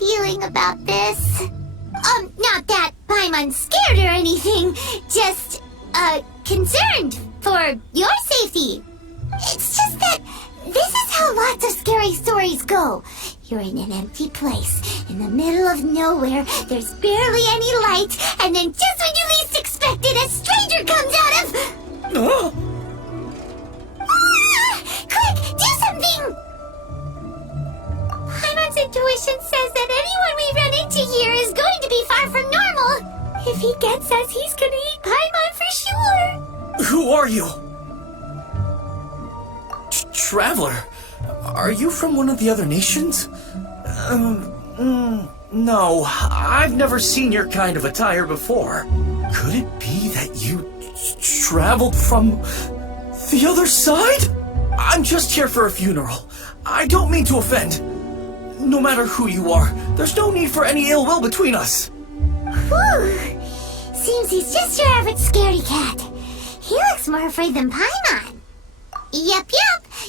feeling about this. Not that Paimon's scared or anything, just, concerned for your safety. It's just that this is how lots of scary stories go. You're in an empty place, in the middle of nowhere, there's barely any light, and then just when you least expect it, a stranger comes out of... Oh! Quick, do something! Paimon's intuition says that anyone we run into here is going to be far from normal. If he gets us, he's gonna eat Paimon for sure. Who are you? Traveler? Are you from one of the other nations? No, I've never seen your kind of attire before. Could it be that you traveled from the other side? I'm just here for a funeral. I don't mean to offend. No matter who you are, there's no need for any ill will between us. Whew. Seems he's just your average scaredy cat. He looks more afraid than Paimon. Yep.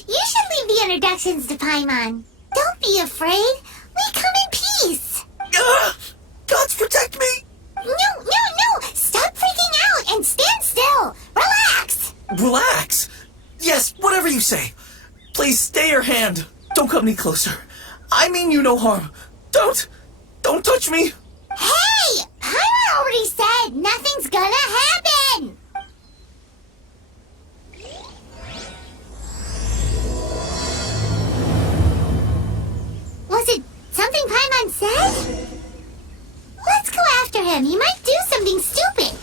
You should leave the introductions to Paimon. Don't be afraid. We come in peace. Gods protect me! No. Stop freaking out and stand still. Relax. Relax? Yes, whatever you say. Please stay your hand. Don't come any closer. I mean you no harm. Don't touch me. Hey! Paimon already said nothing's gonna happen. Was it something Paimon said? Let's go after him. He might do something stupid.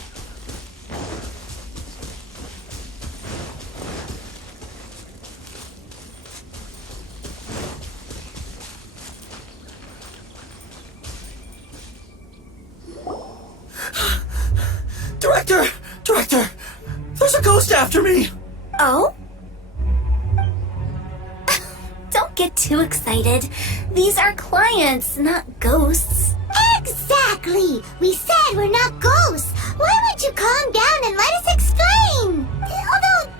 Director! There's a ghost after me! Oh? Don't get too excited. These are clients, not ghosts. Exactly! We said we're not ghosts. Why would you calm down and let us explain? Although,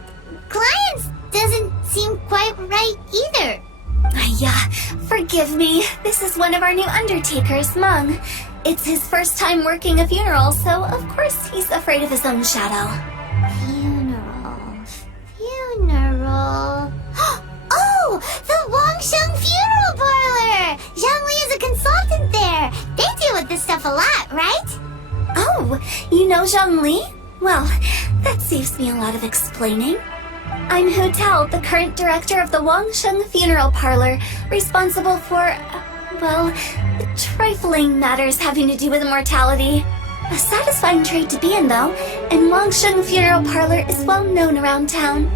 clients doesn't seem quite right either. Yeah, forgive me. This is one of our new undertakers, Meng. It's his first time working a funeral, so of course he's afraid of his own shadow. Funeral. Oh, the Wangsheng funeral parlor! Zhangli is a consultant there. They deal with this stuff a lot, right? Oh, you know Zhangli? Well, that saves me a lot of explaining. I'm Hu Tao, the current director of the Wangsheng funeral parlor, responsible for, trifling matters having to do with immortality. A satisfying trade to be in, though, and Wangsheng funeral parlor is well known around town.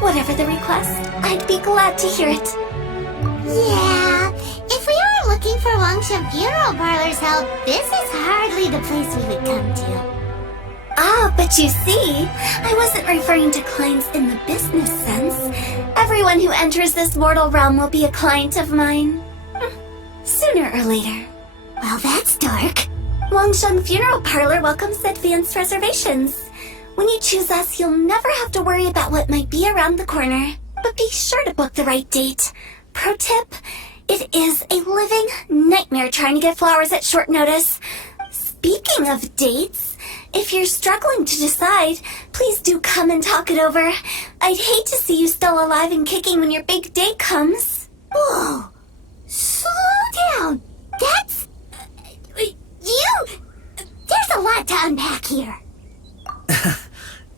Whatever the request, I'd be glad to hear it. Yeah, if we are looking for Wangsheng funeral parlor's help, this is hardly the place we would come to. Ah, but you see, I wasn't referring to clients in the business sense. Everyone who enters this mortal realm will be a client of mine. Sooner or later. Well, that's dark. Wangsheng Funeral Parlor welcomes advanced reservations. When you choose us, you'll never have to worry about what might be around the corner. But be sure to book the right date. Pro tip, it is a living nightmare trying to get flowers at short notice. Speaking of dates, if you're struggling to decide, please do come and talk it over. I'd hate to see you still alive and kicking when your big day comes. Whoa! Slow down! That's... There's a lot to unpack here.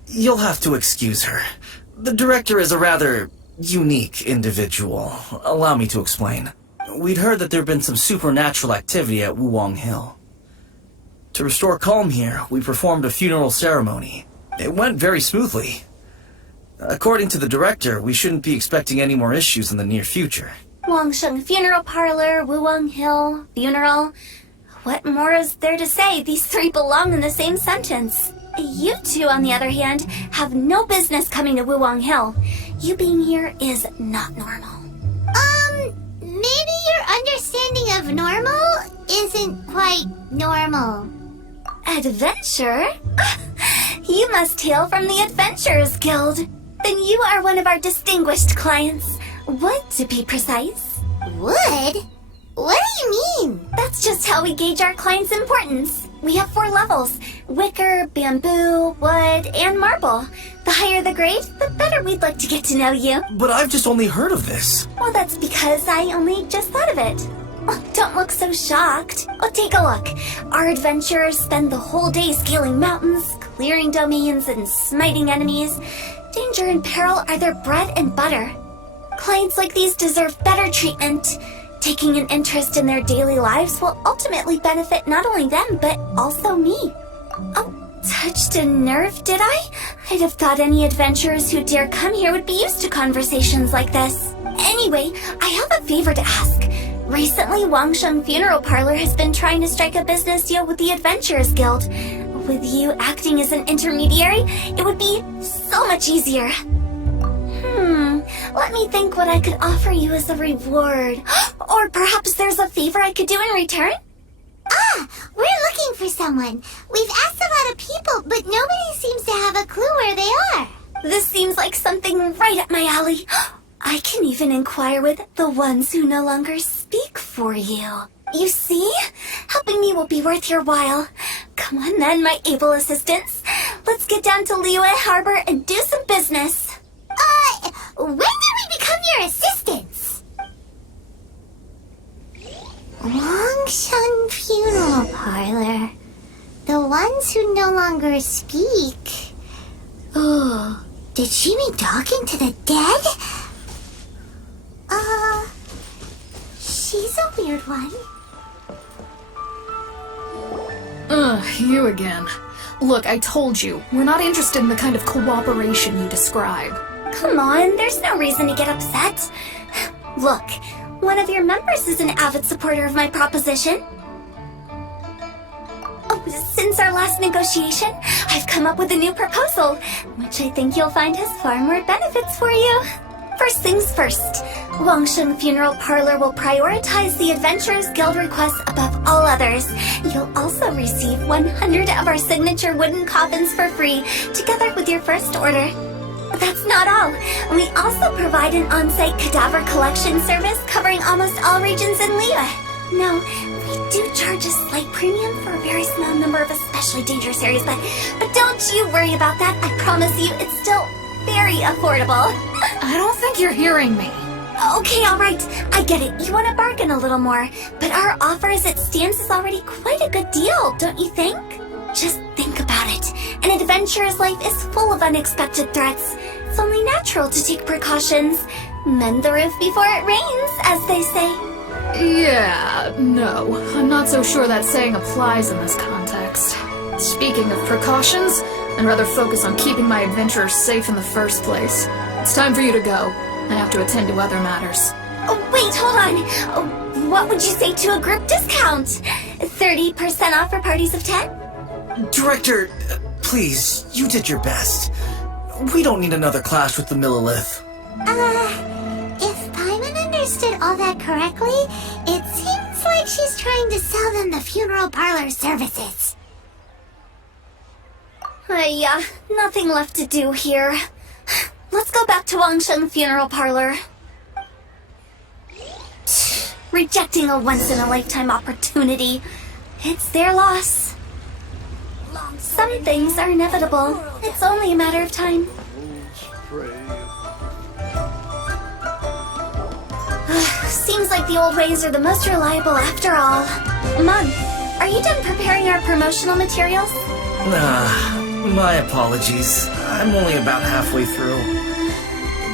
You'll have to excuse her. The director is a rather unique individual. Allow me to explain. We'd heard that there'd been some supernatural activity at Wuwang Hill. To restore calm here, we performed a funeral ceremony. It went very smoothly. According to the director, we shouldn't be expecting any more issues in the near future. Wangsheng Funeral Parlor, Wuwang Hill, funeral. What more is there to say? These three belong in the same sentence. You two, on the other hand, have no business coming to Wuwang Hill. You being here is not normal. Maybe your understanding of normal isn't quite normal. Adventure? You must hail from the Adventurers Guild. Then you are one of our distinguished clients. Wood, to be precise. Wood? What do you mean? That's just how we gauge our clients' importance. We have 4 levels: wicker, bamboo, wood, and marble. The higher the grade, the better we'd like to get to know you. But I've just only heard of this. Well, that's because I only just thought of it. Oh, don't look so shocked. Oh, take a look. Our adventurers spend the whole day scaling mountains, clearing domains, and smiting enemies. Danger and peril are their bread and butter. Clients like these deserve better treatment. Taking an interest in their daily lives will ultimately benefit not only them, but also me. Oh, touched a nerve, did I? I'd have thought any adventurers who dare come here would be used to conversations like this. Anyway, I have a favor to ask. Recently, Wangsheng Funeral Parlor has been trying to strike a business deal with the Adventurers Guild. With you acting as an intermediary, it would be so much easier. Let me think what I could offer you as a reward. Or perhaps there's a favor I could do in return? Ah, we're looking for someone. We've asked a lot of people, but nobody seems to have a clue where they are. This seems like something right up my alley. I can even inquire with the ones who no longer speak for you. You see? Helping me will be worth your while. Come on then, my able assistants. Let's get down to Liyue Harbor and do some business. When did we become your assistants? Wangsheng Funeral Parlor. The ones who no longer speak. Oh, did she mean talking to the dead? She's a weird one. You again. Look, I told you, we're not interested in the kind of cooperation you describe. Come on, there's no reason to get upset. Look, one of your members is an avid supporter of my proposition. Oh, since our last negotiation, I've come up with a new proposal, which I think you'll find has far more benefits for you. First things first, Wangsheng Funeral Parlor will prioritize the Adventurers Guild requests above all others. You'll also receive 100 of our signature wooden coffins for free, together with your first order. That's not all. We also provide an on-site cadaver collection service covering almost all regions in Liyue. No, we do charge a slight premium for a very small number of especially dangerous areas, but don't you worry about that. I promise you, it's still very affordable. I don't think you're hearing me. Okay, all right. I get it. You want to bargain a little more, but our offer as it stands is already quite a good deal, don't you think? Just think about it. An adventurer's life is full of unexpected threats. It's only natural to take precautions. Mend the roof before it rains, as they say. Yeah, no. I'm not so sure that saying applies in this context. Speaking of precautions, I'd rather focus on keeping my adventurers safe in the first place. It's time for you to go. I have to attend to other matters. Oh, wait, hold on. Oh, what would you say to a group discount? 30% off for parties of 10? Director, please, you did your best. We don't need another clash with the Millilith. If Paimon understood all that correctly, it seems like she's trying to sell them the funeral parlor services. Yeah, nothing left to do here. Let's go back to Wangsheng Funeral Parlor. Rejecting a once-in-a-lifetime opportunity. It's their loss. Some things are inevitable. It's only a matter of time. Seems like the old ways are the most reliable after all. Meng, are you done preparing our promotional materials? My apologies. I'm only about halfway through.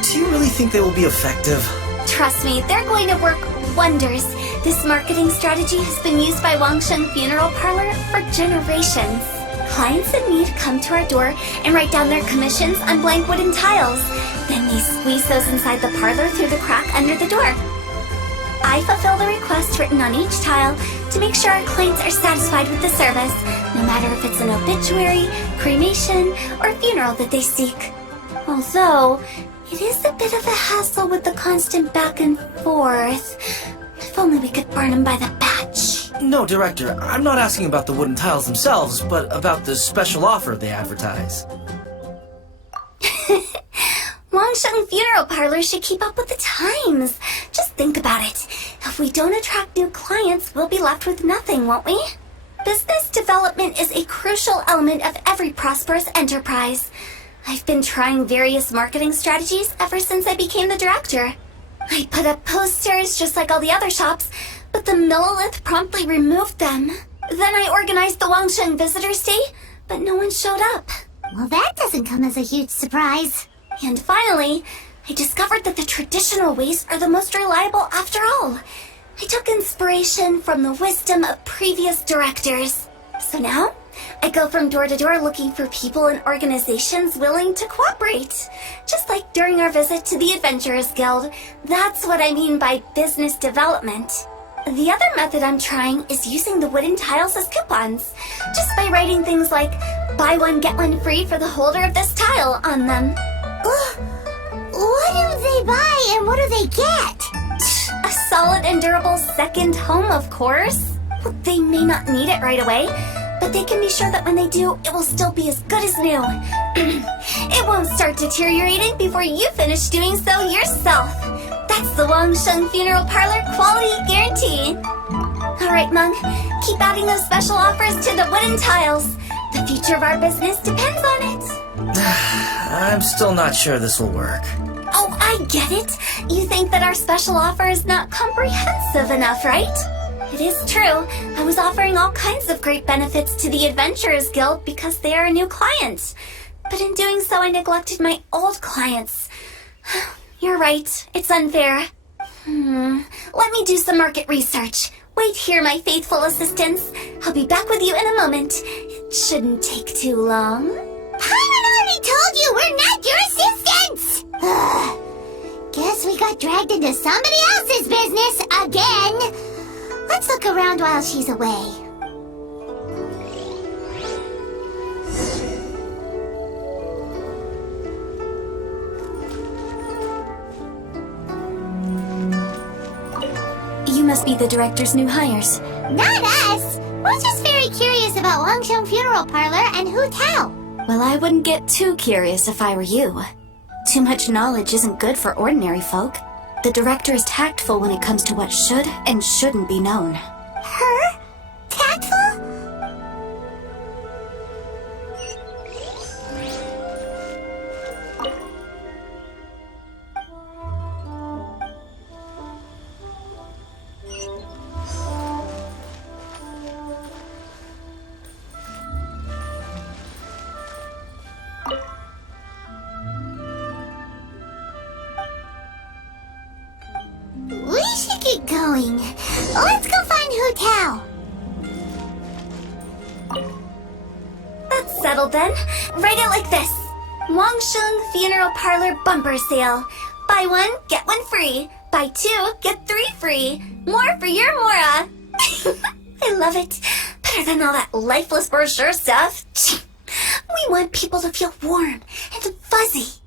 Do you really think they will be effective? Trust me, they're going to work wonders. This marketing strategy has been used by Wangsheng Funeral Parlor for generations. Clients in need come to our door and write down their commissions on blank wooden tiles. Then they squeeze those inside the parlor through the crack under the door. I fulfill the request written on each tile to make sure our clients are satisfied with the service, no matter if it's an obituary, cremation, or funeral that they seek. Although, it is a bit of a hassle with the constant back and forth. If only we could burn them by the batch. No, Director, I'm not asking about the wooden tiles themselves, but about the special offer they advertise. Wangsheng Funeral Parlor should keep up with the times. Just think about it. If we don't attract new clients, we'll be left with nothing, won't we? Business development is a crucial element of every prosperous enterprise. I've been trying various marketing strategies ever since I became the director. I put up posters just like all the other shops, but the Millilith promptly removed them. Then I organized the Wangsheng Visitors Day, but no one showed up. Well, that doesn't come as a huge surprise. And finally, I discovered that the traditional ways are the most reliable after all. I took inspiration from the wisdom of previous directors. So now, I go from door to door looking for people and organizations willing to cooperate. Just like during our visit to the Adventurers Guild. That's what I mean by business development. The other method I'm trying is using the wooden tiles as coupons. Just by writing things like, buy one get one free for the holder of this tile on them. What do they buy and what do they get? A solid and durable second home, of course. Well, they may not need it right away, but they can be sure that when they do, it will still be as good as new. It won't start deteriorating before you finish doing so yourself. That's the Wangsheng Funeral Parlor quality guarantee. Alright, Meng, keep adding those special offers to the wooden tiles. The future of our business depends on it. I'm still not sure this will work. Oh, I get it. You think that our special offer is not comprehensive enough, right? It is true. I was offering all kinds of great benefits to the Adventurers Guild because they are a new client. But in doing so, I neglected my old clients. You're right. It's unfair. Let me do some market research. Wait here, my faithful assistants. I'll be back with you in a moment. It shouldn't take too long. Paimon already told you we're not your assistants! Guess we got dragged into somebody else's business again. Let's look around while she's away. You must be the director's new hires. Not us! We're just very curious about Wangsheng Funeral Parlor and Hu Tao. Well, I wouldn't get too curious if I were you. Too much knowledge isn't good for ordinary folk. The director is tactful when it comes to what should and shouldn't be known. Her? Tactful? We should get going. Let's go find Hu Tao. That's settled then. Write it like this. Wangsheng Funeral Parlor Bumper Sale. Buy one, get one free. Buy two, get three free. More for your Mora. I love it. Better than all that lifeless brochure stuff. We want people to feel warm and fuzzy.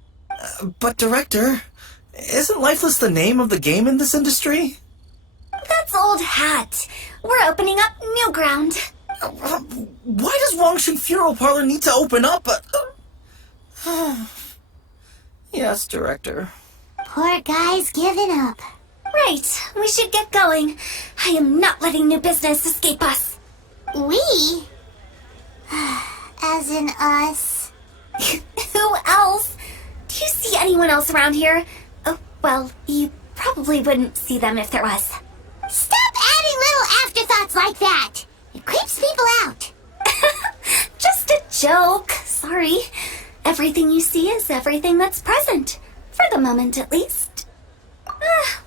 But Director, isn't Lifeless the name of the game in this industry? That's old hat. We're opening up new ground. Why does Wangsheng Funeral Parlor need to open up? Yes, Director. Poor guy's giving up. Right, we should get going. I am not letting new business escape us. We? As in us. Who else? Do you see anyone else around here? Oh, well, you probably wouldn't see them if there was. Stop adding little afterthoughts like that. It creeps people out. Just a joke. Sorry. Everything you see is everything that's present. For the moment, at least.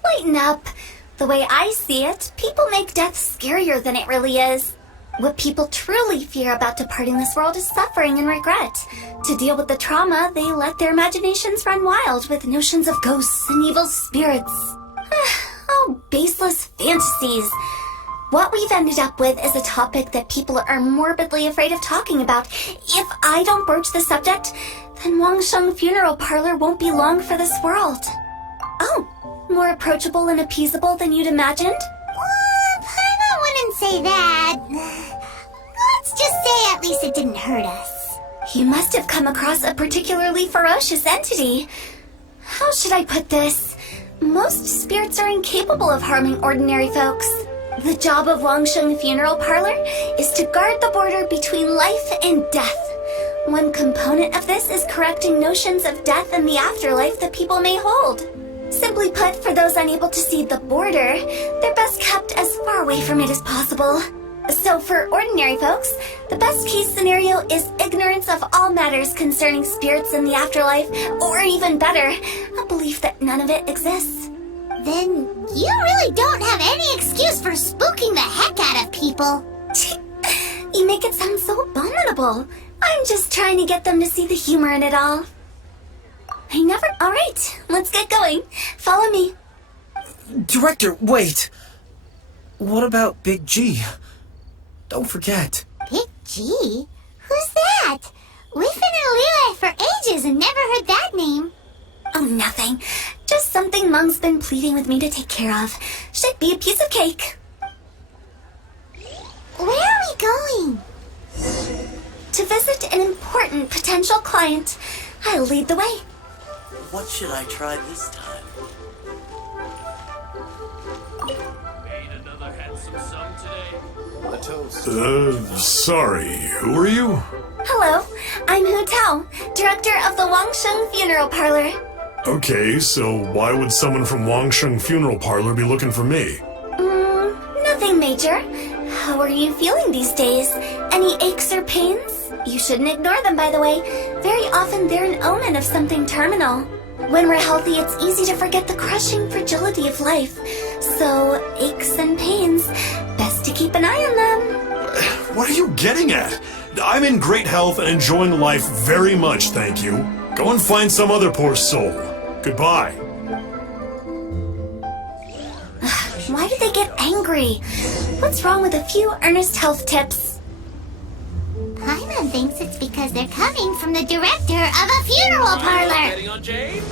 Lighten up. The way I see it, people make death scarier than it really is. What people truly fear about departing this world is suffering and regret. To deal with the trauma, they let their imaginations run wild with notions of ghosts and evil spirits. Oh, baseless fantasies. What we've ended up with is a topic that people are morbidly afraid of talking about. If I don't broach the subject, then Wangsheng Funeral Parlor won't be long for this world. Oh, more approachable and appeasable than you'd imagined? Paimon wouldn't say that. Let's just say at least it didn't hurt us. You must have come across a particularly ferocious entity. How should I put this? Most spirits are incapable of harming ordinary folks. The job of Wangsheng Funeral Parlor is to guard the border between life and death. One component of this is correcting notions of death and the afterlife that people may hold. Simply put, for those unable to see the border, they're best kept as far away from it as possible. So for ordinary folks, the best case scenario is ignorance of all matters concerning spirits in the afterlife, or even better, a belief that none of it exists. Then you really don't have any excuse for spooking the heck out of people. You make it sound so abominable. I'm just trying to get them to see the humor in it all. Alright, let's get going. Follow me. Director, wait! What about Big G? Don't forget. Big G? Who's that? We've been in Liyue for ages and never heard that name. Oh, nothing. Just something Meng's been pleading with me to take care of. Should be a piece of cake. Where are we going? To visit an important potential client. I'll lead the way. What should I try this time? Made another handsome sum today. A toast. Sorry, who are you? Hello, I'm Hu Tao, director of the Wangsheng Funeral Parlor. Okay, so why would someone from Wangsheng Funeral Parlor be looking for me? Nothing major. How are you feeling these days? Any aches or pains? You shouldn't ignore them, by the way. Very often they're an omen of something terminal. When we're healthy, it's easy to forget the crushing fragility of life. So, aches and pains, best to keep an eye on them. What are you getting at? I'm in great health and enjoying life very much, thank you. Go and find some other poor soul. Goodbye. Why do they get angry? What's wrong with a few earnest health tips? Paimon thinks it's because they're coming from the director of a funeral parlor. Betting on Jade?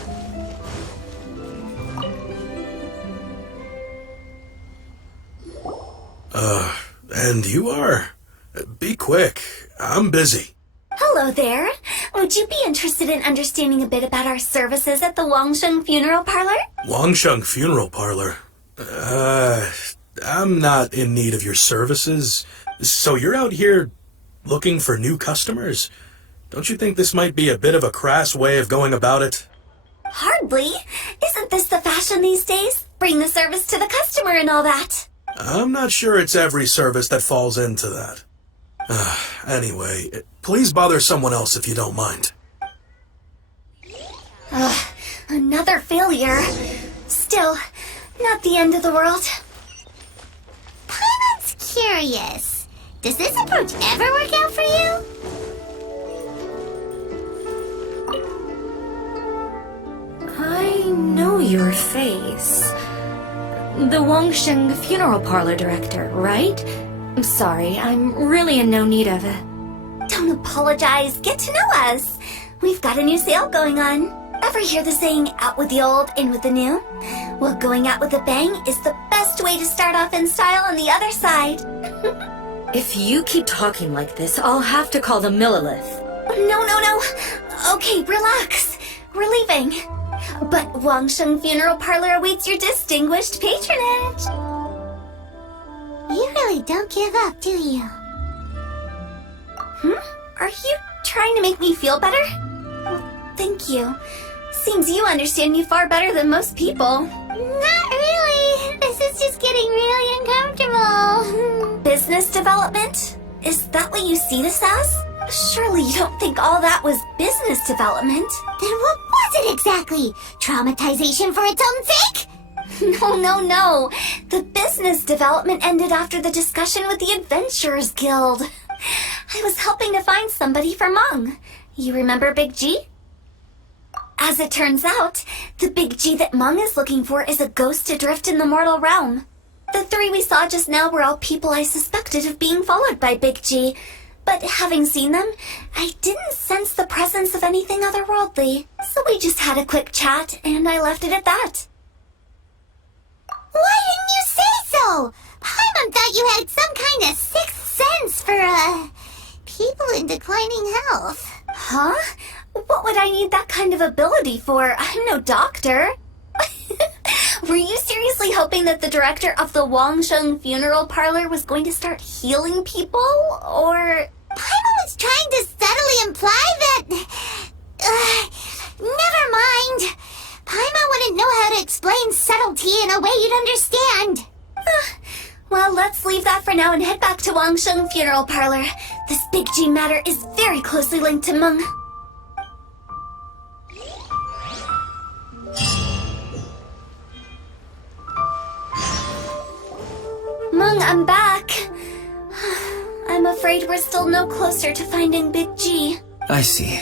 And you are? Be quick. I'm busy. Hello there. Would you be interested in understanding a bit about our services at the Wangsheng Funeral Parlor? Wangsheng Funeral Parlor? I'm not in need of your services. So you're out here looking for new customers? Don't you think this might be a bit of a crass way of going about it? Hardly. Isn't this the fashion these days? Bring the service to the customer and all that. I'm not sure it's every service that falls into that. Anyway, please bother someone else if you don't mind. Another failure. Still, not the end of the world. Paimon's curious. Does this approach ever work out for you? I know your face. The Wangsheng Funeral Parlor director, right? I'm sorry, I'm really in no need of it. Don't apologize. Get to know us. We've got a new sale going on. Ever hear the saying, out with the old, in with the new? Well, going out with a bang is the best way to start off in style on the other side. If you keep talking like this, I'll have to call the Millilith. No. Okay, relax. We're leaving. But Wangsheng Funeral Parlor awaits your distinguished patronage. You really don't give up, do you? Are you trying to make me feel better? Well, thank you. Seems you understand me far better than most people. Not really. This is just getting really uncomfortable. Business development? Is that what you see this as? Surely you don't think all that was business development? Then what was it exactly? Traumatization for its own sake? No. The business development ended after the discussion with the Adventurers Guild. I was helping to find somebody for Meng. You remember Big G? As it turns out, the Big G that Meng is looking for is a ghost adrift in the mortal realm. The three we saw just now were all people I suspected of being followed by Big G, but having seen them, I didn't sense the presence of anything otherworldly. So we just had a quick chat, and I left it at that. Why didn't you say so? Paimon thought you had some kind of sixth sense for, people in declining health. Huh? What would I need that kind of ability for? I'm no doctor. Were you seriously hoping that the director of the Wangsheng funeral parlor was going to start healing people? Or... Paimon was trying to subtly imply that... never mind. Paimon wouldn't know how to explain subtlety in a way you'd understand. Well, let's leave that for now and head back to Wangsheng funeral parlor. This Big G matter is very closely linked to Meng. Meng, I'm back. I'm afraid we're still no closer to finding Big G. I see.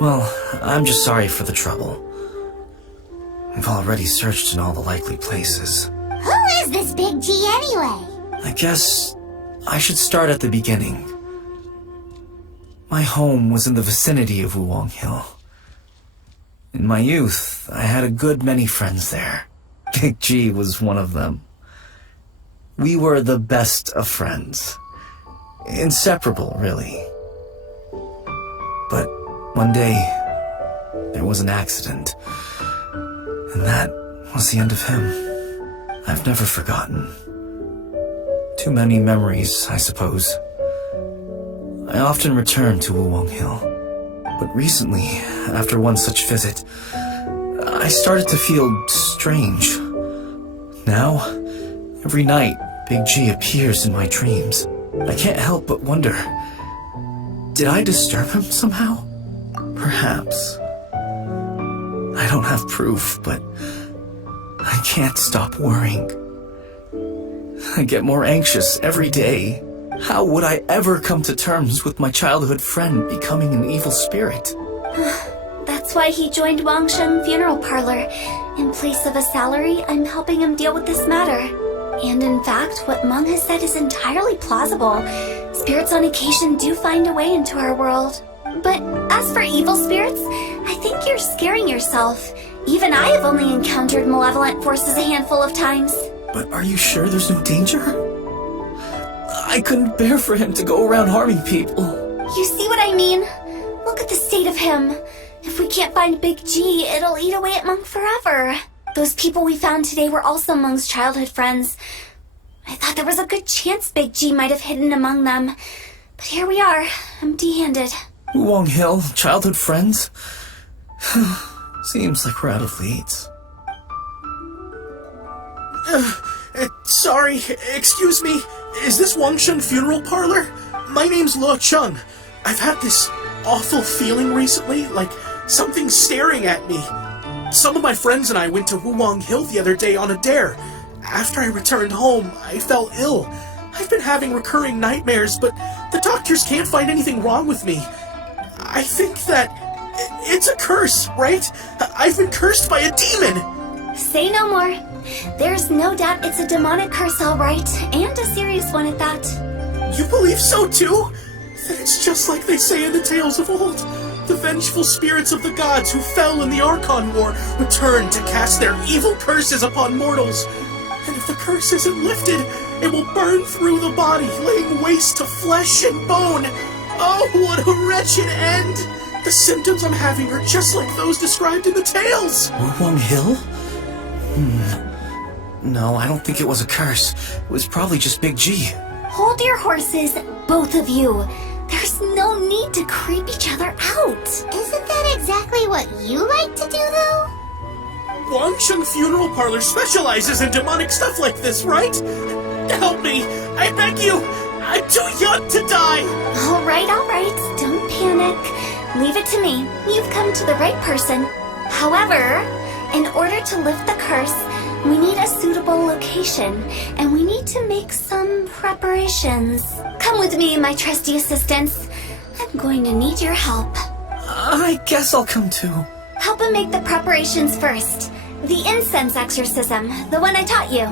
Well, I'm just sorry for the trouble. We've already searched in all the likely places. Who is this Big G anyway? I guess I should start at the beginning. My home was in the vicinity of Wuwang Hill. In my youth, I had a good many friends there. Big G was one of them. We were the best of friends. Inseparable, really. But one day, there was an accident. And that was the end of him. I've never forgotten. Too many memories, I suppose. I often return to Wuwang Hill. But recently, after one such visit, I started to feel strange. Now, every night, Big G appears in my dreams. I can't help but wonder, did I disturb him somehow? Perhaps. I don't have proof, but I can't stop worrying. I get more anxious every day. How would I ever come to terms with my childhood friend becoming an evil spirit? That's why he joined Wangsheng funeral parlor. In place of a salary, I'm helping him deal with this matter. And in fact, what Meng has said is entirely plausible. Spirits on occasion do find a way into our world. But as for evil spirits, I think you're scaring yourself. Even I have only encountered malevolent forces a handful of times. But are you sure there's no danger? I couldn't bear for him to go around harming people. You see what I mean? Look at the state of him. If we can't find Big G, it'll eat away at Meng forever. Those people we found today were also Meng's childhood friends. I thought there was a good chance Big G might have hidden among them. But here we are, empty-handed. Wuwang Hill, childhood friends? Seems like we're out of leads. Sorry, excuse me. Is this Wangsheng funeral parlor? My name's Lo Chung. I've had this awful feeling recently, like something's staring at me. Some of my friends and I went to Wuwang Hill the other day on a dare. After I returned home, I fell ill. I've been having recurring nightmares, but the doctors can't find anything wrong with me. I think that it's a curse, right? I've been cursed by a demon. Say no more. There's no doubt it's a demonic curse, all right, and a serious one at that. You believe so too? That it's just like they say in the tales of old. The vengeful spirits of the gods who fell in the Archon War return to cast their evil curses upon mortals. And if the curse isn't lifted, it will burn through the body, laying waste to flesh and bone. Oh, what a wretched end! The symptoms I'm having are just like those described in the tales. Wuwang Hill? No, I don't think it was a curse. It was probably just Big G. Hold your horses, both of you. There's no need to creep each other out. Isn't that exactly what you like to do, though? Wangsheng Funeral Parlor specializes in demonic stuff like this, right? Help me! I beg you! I'm too young to die! All right, don't panic. Leave it to me. You've come to the right person. However, in order to lift the curse, we need a suitable location, and we need to make some preparations. Come with me, my trusty assistants. I'm going to need your help. I guess I'll come too. Help him make the preparations first. The incense exorcism, the one I taught you.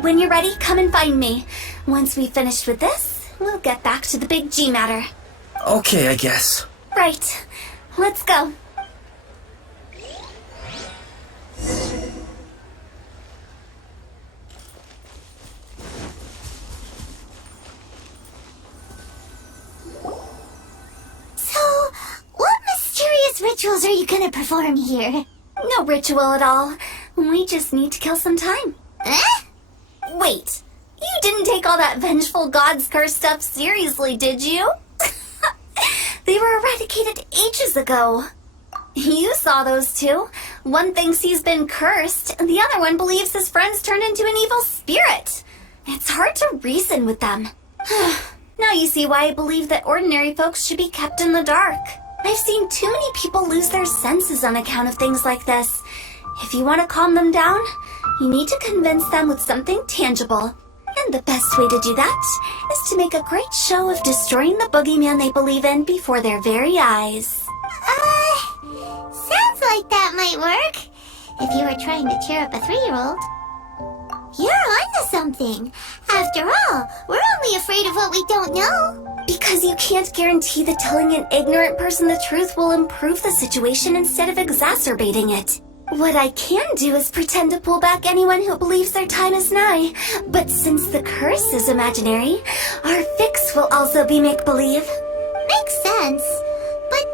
When you're ready, come and find me. Once we've finished with this, we'll get back to the Big G matter. Okay, I guess. Right. Let's go. So, what mysterious rituals are you gonna perform here? No ritual at all. We just need to kill some time. Eh? Wait, you didn't take all that vengeful god's curse stuff seriously, did you? They were eradicated ages ago. You saw those two. One thinks he's been cursed, and the other one believes his friends turned into an evil spirit. It's hard to reason with them. Now you see why I believe that ordinary folks should be kept in the dark. I've seen too many people lose their senses on account of things like this. If you want to calm them down, you need to convince them with something tangible. And the best way to do that is to make a great show of destroying the boogeyman they believe in before their very eyes. Sounds like that might work. If you were trying to cheer up a 3-year-old. You're onto something. After all, we're only afraid of what we don't know. Because you can't guarantee that telling an ignorant person the truth will improve the situation instead of exacerbating it. What I can do is pretend to pull back anyone who believes their time is nigh. But since the curse is imaginary, our fix will also be make-believe. Makes sense. But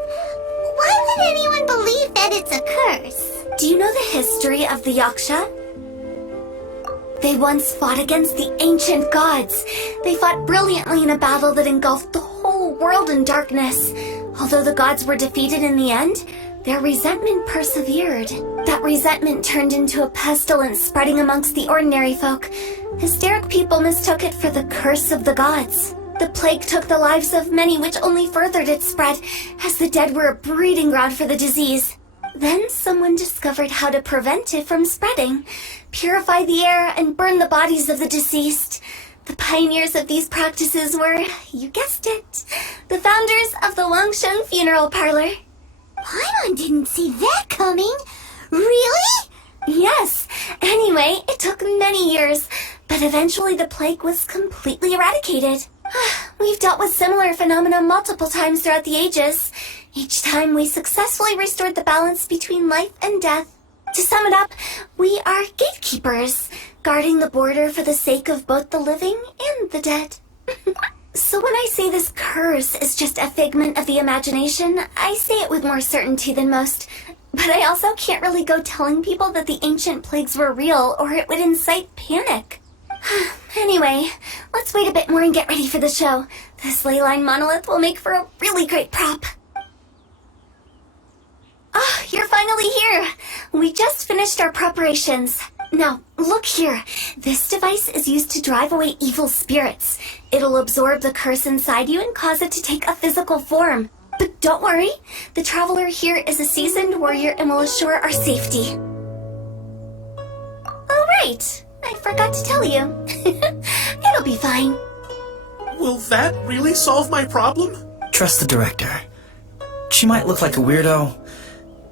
why would anyone believe that it's a curse? Do you know the history of the Yaksha? They once fought against the ancient gods. They fought brilliantly in a battle that engulfed the whole world in darkness. Although the gods were defeated in the end, their resentment persevered. That resentment turned into a pestilence spreading amongst the ordinary folk. Hysteric people mistook it for the curse of the gods. The plague took the lives of many, which only furthered its spread, as the dead were a breeding ground for the disease. Then someone discovered how to prevent it from spreading, purify the air, and burn the bodies of the deceased. The pioneers of these practices were, you guessed it, the founders of the Wangsheng funeral parlor. Paimon didn't see that coming. Really? Yes. Anyway, it took many years, but eventually the plague was completely eradicated. We've dealt with similar phenomena multiple times throughout the ages. Each time we successfully restored the balance between life and death. To sum it up, we are gatekeepers, guarding the border for the sake of both the living and the dead. So when I say this curse is just a figment of the imagination, I say it with more certainty than most. But I also can't really go telling people that the ancient plagues were real, or it would incite panic. Anyway, let's wait a bit more and get ready for the show. This ley line monolith will make for a really great prop. Ah, you're finally here. We just finished our preparations. Now, look here. This device is used to drive away evil spirits. It'll absorb the curse inside you and cause it to take a physical form. But don't worry, the traveler here is a seasoned warrior and will assure our safety. Oh, right. I forgot to tell you. It'll be fine. Will that really solve my problem? Trust the director. She might look like a weirdo,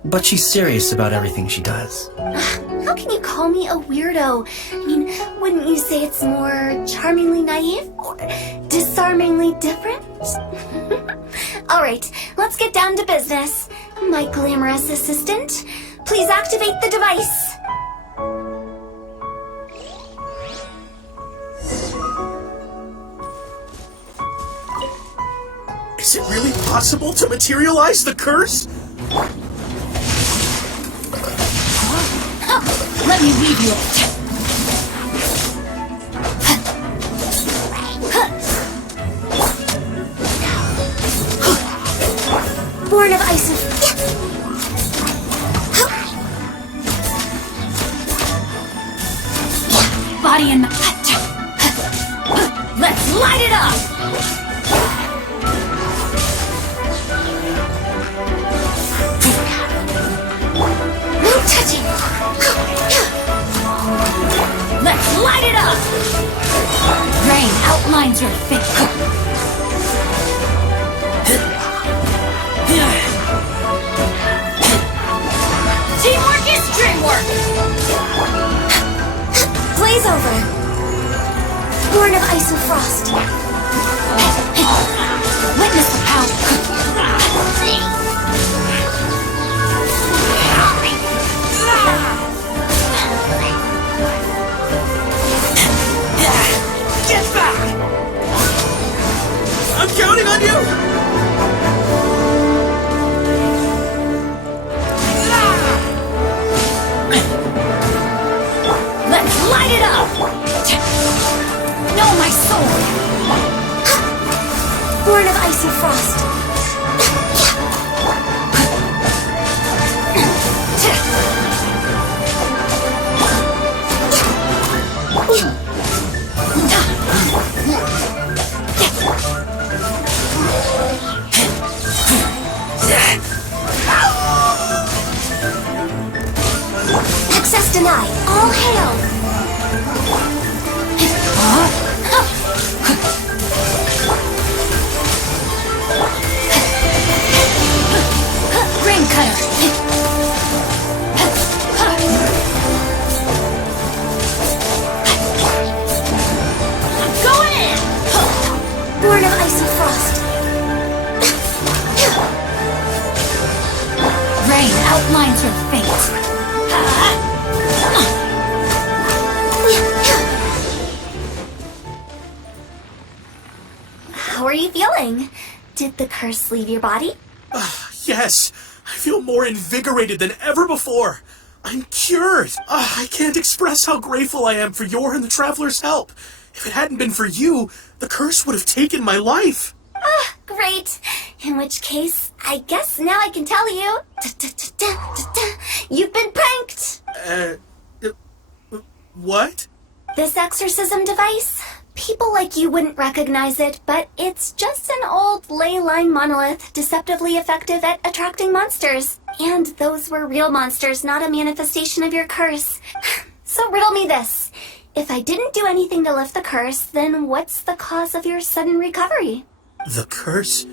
but she's serious about everything she does. How can you call me a weirdo? I mean, wouldn't you say it's more charmingly naive or disarmingly different? All right, let's get down to business. My glamorous assistant, please activate the device. Is it really possible to materialize the curse? Let me leave you. Born of ice and... Body in the... Let's light it up! No touching! Let's light it up! Rain outlines your face. Teamwork is dreamwork! Blaze over. Born of ice and frost. Witness the power. Get back! I'm counting on you! Born of ice and frost. Access denied. All hail. Grain cutter. I'm going in. Born of ice and frost. Rain outlines your fate. How are you feeling? Did the curse leave your body? Yes, I feel more invigorated than ever before. I'm cured. I can't express how grateful I am for your and the Traveler's help. If it hadn't been for you, the curse would have taken my life. Great. In which case, I guess now I can tell you. You've been pranked. What? This exorcism device, people like you wouldn't recognize it, but it's just an old ley line monolith deceptively effective at attracting monsters. And those were real monsters, not a manifestation of your curse. So riddle me this. If I didn't do anything to lift the curse, then what's the cause of your sudden recovery? The curse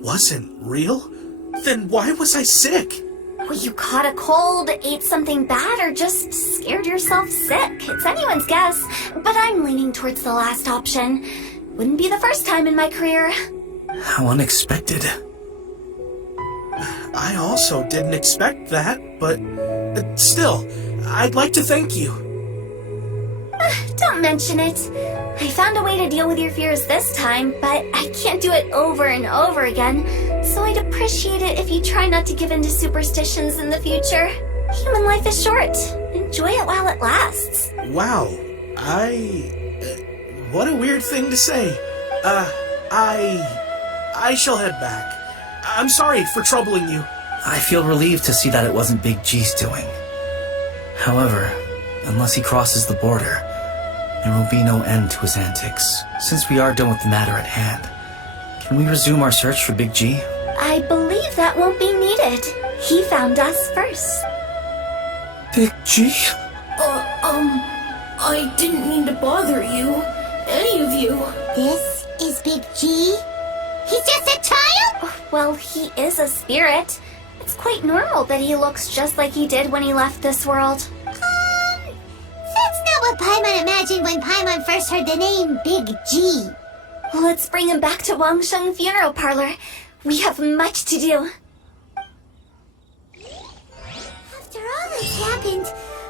wasn't real? Then why was I sick? Well, you caught a cold, ate something bad, or just scared yourself sick. It's anyone's guess, but I'm leaning towards the last option. Wouldn't be the first time in my career. How unexpected. I also didn't expect that, but still, I'd like to thank you. Don't mention it. I found a way to deal with your fears this time, but I can't do it over and over again, so I'd appreciate it if you try not to give in to superstitions in the future. Human life is short. Enjoy it while it lasts. Wow, what a weird thing to say. I shall head back. I'm sorry for troubling you. I feel relieved to see that it wasn't Big G's doing. However, unless he crosses the border, there will be no end to his antics. Since we are done with the matter at hand, can we resume our search for Big G? I believe that won't be needed. He found us first. Big G? I didn't mean to bother you. Any of you. This is Big G? He's just a child? Well, he is a spirit. It's quite normal that he looks just like he did when he left this world. That's not what Paimon imagined when Paimon first heard the name Big G. Let's bring him back to Wangsheng Funeral Parlor. We have much to do. After all that's happened,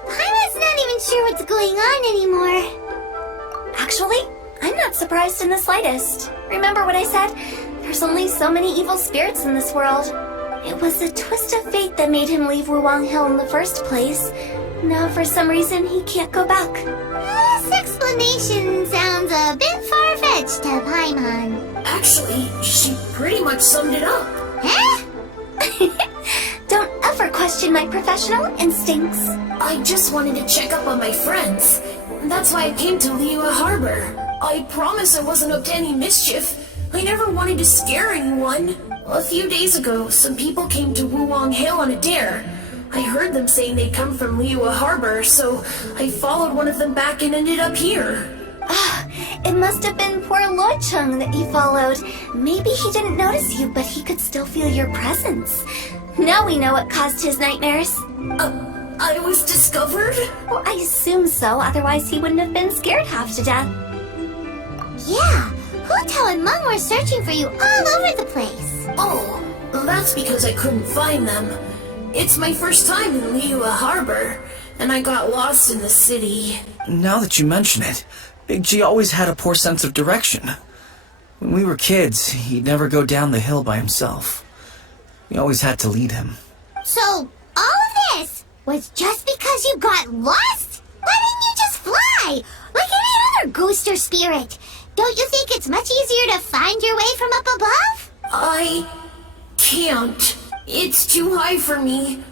Paimon's not even sure what's going on anymore. Actually, I'm not surprised in the slightest. Remember what I said? There's only so many evil spirits in this world. It was a twist of fate that made him leave Wuwang Hill in the first place. Now, for some reason, he can't go back. This explanation sounds a bit far-fetched to Paimon. Actually, she pretty much summed it up. Huh? Don't ever question my professional instincts. I just wanted to check up on my friends. That's why I came to Liyue Harbor. I promise I wasn't up to any mischief. I never wanted to scare anyone. A few days ago, some people came to Wuwang Hill on a dare. I heard them saying they'd come from Liyue Harbor, so I followed one of them back and ended up here. It must have been poor Liyue that you followed. Maybe he didn't notice you, but he could still feel your presence. Now we know what caused his nightmares. I was discovered? Well, I assume so, otherwise he wouldn't have been scared half to death. Yeah, Hu and Meng were searching for you all over the place. Oh, that's because I couldn't find them. It's my first time in Liyue Harbor, and I got lost in the city. Now that you mention it, Big G always had a poor sense of direction. When we were kids, he'd never go down the hill by himself. We always had to lead him. So, all of this was just because you got lost? Why didn't you just fly? Like any other ghost or spirit? Don't you think it's much easier to find your way from up above? I can't. It's too high for me.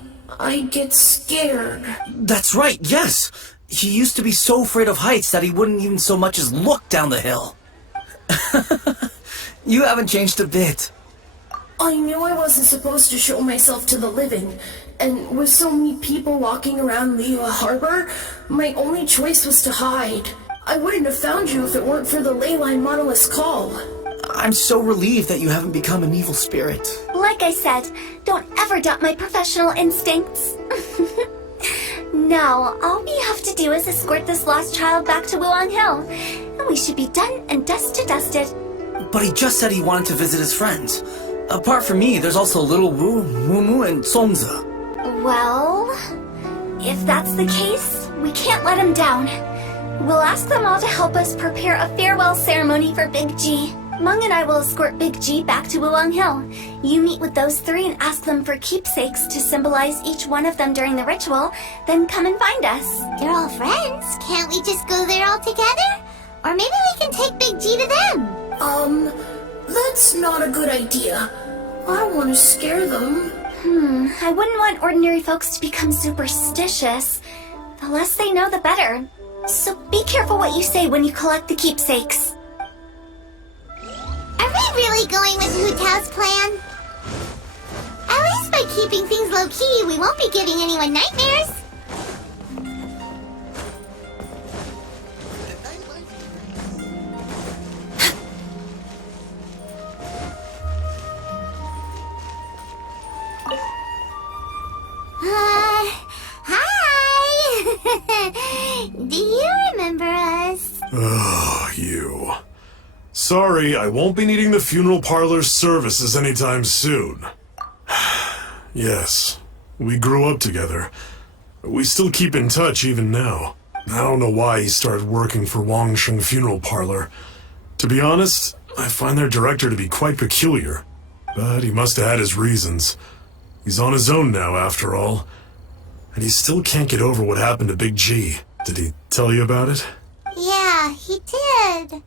I get scared. That's right, yes! He used to be so afraid of heights that he wouldn't even so much as look down the hill. You haven't changed a bit. I knew I wasn't supposed to show myself to the living, and with so many people walking around Liyue Harbor, my only choice was to hide. I wouldn't have found you if it weren't for the Leyline Monolith's call. I'm so relieved that you haven't become an evil spirit. Like I said, don't ever doubt my professional instincts. Now, all we have to do is escort this lost child back to Wuwang Hill, and we should be done and dust to dusted. But he just said he wanted to visit his friends. Apart from me, there's also Little Wu, Mumu, and Songza. Well, if that's the case, we can't let him down. We'll ask them all to help us prepare a farewell ceremony for Big G. Meng and I will escort Big G back to Wuwang Hill. You meet with those three and ask them for keepsakes to symbolize each one of them during the ritual, then come and find us. They're all friends. Can't we just go there all together? Or maybe we can take Big G to them. That's not a good idea. I don't want to scare them. I wouldn't want ordinary folks to become superstitious. The less they know, the better. So be careful what you say when you collect the keepsakes. Are we really going with Hu Tao's plan? At least by keeping things low-key, we won't be giving anyone nightmares. Hi! Do you remember us? Oh, you. Sorry, I won't be needing the funeral parlor's services anytime soon. Yes, we grew up together. We still keep in touch even now. I don't know why he started working for Wangsheng Funeral Parlor. To be honest, I find their director to be quite peculiar. But he must have had his reasons. He's on his own now, after all. And he still can't get over what happened to Big G. Did he tell you about it? Yeah, he did.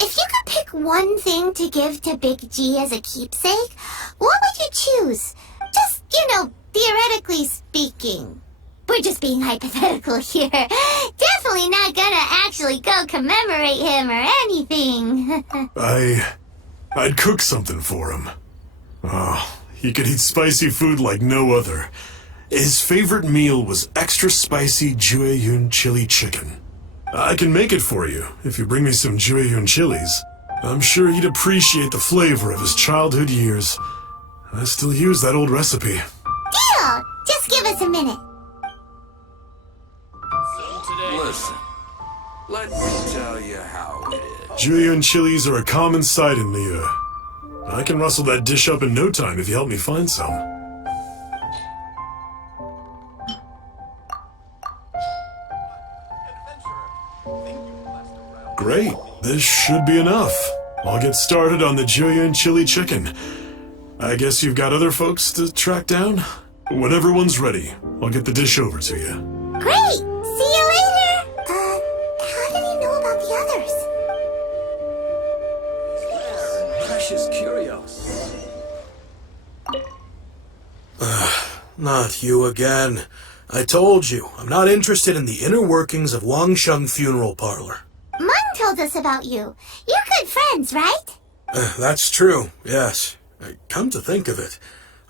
If you could pick one thing to give to Big G as a keepsake, what would you choose? Just, theoretically speaking. We're just being hypothetical here. Definitely not gonna actually go commemorate him or anything. I'd cook something for him. Oh, he could eat spicy food like no other. His favorite meal was extra spicy Jueyun chili chicken. I can make it for you if you bring me some Jueyun chilies. I'm sure he'd appreciate the flavor of his childhood years. I still use that old recipe. Deal! Just give us a minute. So today, Listen, let me tell you how it is. Jueyun chilies are a common sight in Liyue. I can rustle that dish up in no time if you help me find some. Great, this should be enough. I'll get started on the Jueyun chili chicken. I guess you've got other folks to track down? When everyone's ready, I'll get the dish over to you. Great! See you later! How did he know about the others? Precious curios. Not you again. I told you, I'm not interested in the inner workings of Wangsheng Funeral Parlor. Meng told us about you. You're good friends, right? That's true, yes. Come to think of it,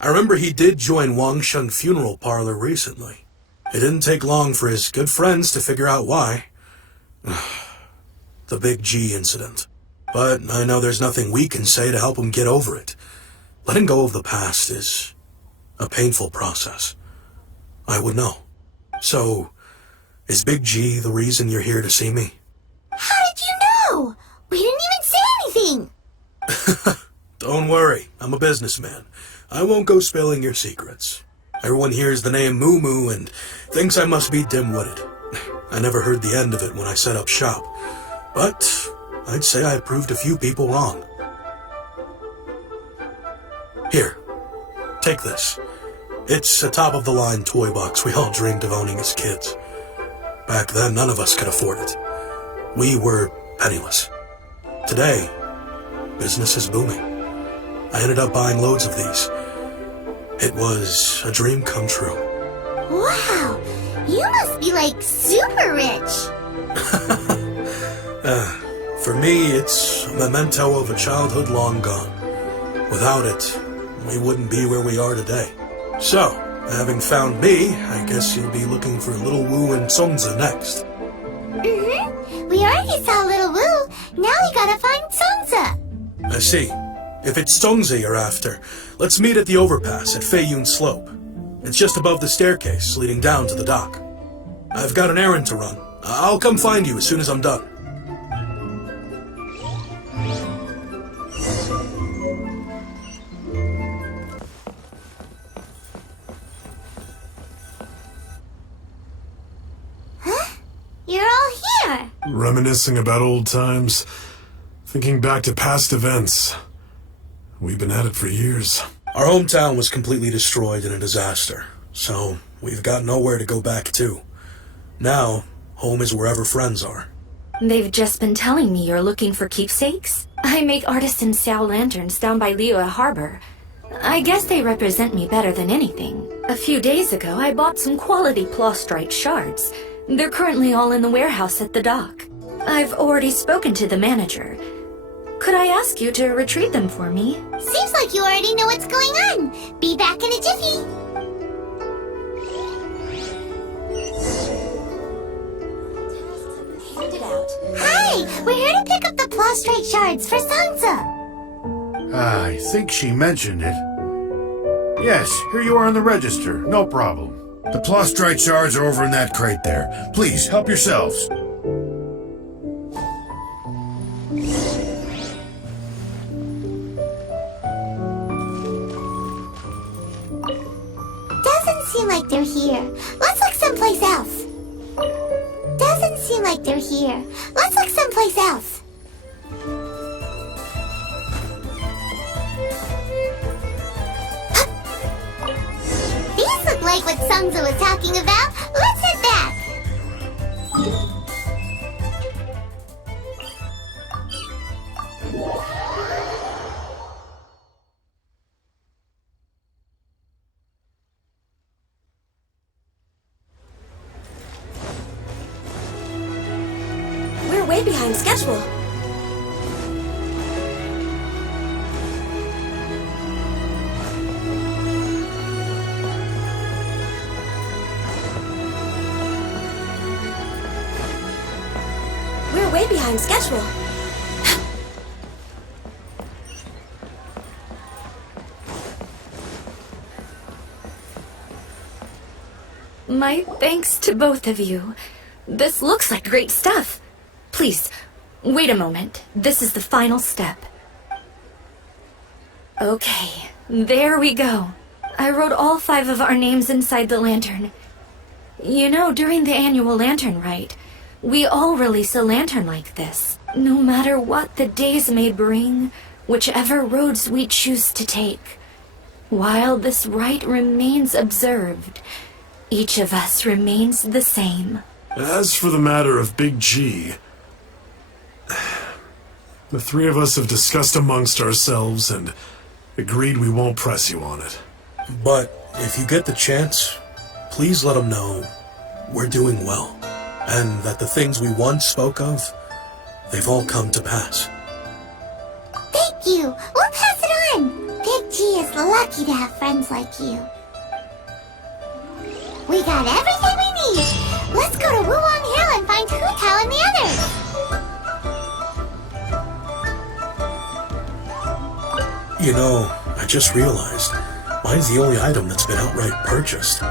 I remember he did join Wangsheng Funeral Parlor recently. It didn't take long for his good friends to figure out why. The Big G incident. But I know there's nothing we can say to help him get over it. Letting go of the past is a painful process. I would know. So, is Big G the reason you're here to see me? How did you know? We didn't even say anything. Don't worry, I'm a businessman. I won't go spilling your secrets. Everyone hears the name Moo Moo and thinks I must be dim-witted. I never heard the end of it when I set up shop. But I'd say I proved a few people wrong. Here, take this. It's a top-of-the-line toy box we all dreamed of owning as kids. Back then, none of us could afford it. We were penniless. Today, business is booming. I ended up buying loads of these. It was a dream come true. Wow, you must be like super rich. For me, it's a memento of a childhood long gone. Without it, we wouldn't be where we are today. So, having found me, I guess you'll be looking for Little Wu and Songza next. Mm-hmm. We already saw Little Wu. Now we gotta find Songza. I see. If it's Songza you're after, let's meet at the overpass at Feiyun Slope. It's just above the staircase leading down to the dock. I've got an errand to run. I'll come find you as soon as I'm done. You're all here. Reminiscing about old times, thinking back to past events. We've been at it for years. Our hometown was completely destroyed in a disaster, so we've got nowhere to go back to. Now, home is wherever friends are. They've just been telling me you're looking for keepsakes. I make artisan Xiao lanterns down by Liyue Harbor. I guess they represent me better than anything. A few days ago, I bought some quality plastrite shards. They're currently all in the warehouse at the dock. I've already spoken to the manager. Could I ask you to retrieve them for me? Seems like you already know what's going on. Be back in a jiffy. Hi, we're here to pick up the plastrite shards for Sansa. I think she mentioned it. Yes, here you are on the register. No problem. The plastrite shards are over in that crate there. Please, help yourselves. Doesn't seem like they're here. Let's look someplace else. Doesn't seem like they're here. Let's look someplace else. These look like what Sungza was talking about. Let's head back. We're way behind schedule. We're way behind schedule. My thanks to both of you. This looks like great stuff. Please, wait a moment. This is the final step. Okay, there we go. I wrote all 5 of our names inside the lantern. You know, during the annual lantern rite, we all release a lantern like this. No matter what the days may bring, whichever roads we choose to take. While this rite remains observed, each of us remains the same. As for the matter of Big G, the 3 of us have discussed amongst ourselves and agreed we won't press you on it. But if you get the chance, please let them know we're doing well, and that the things we once spoke of, they've all come to pass. Thank you. We'll pass it on. Big G is lucky to have friends like you. We got everything we need. Let's go to Wuwang Hill and find Hu Tao and the others. You know, I just realized, mine's the only item that's been outright purchased.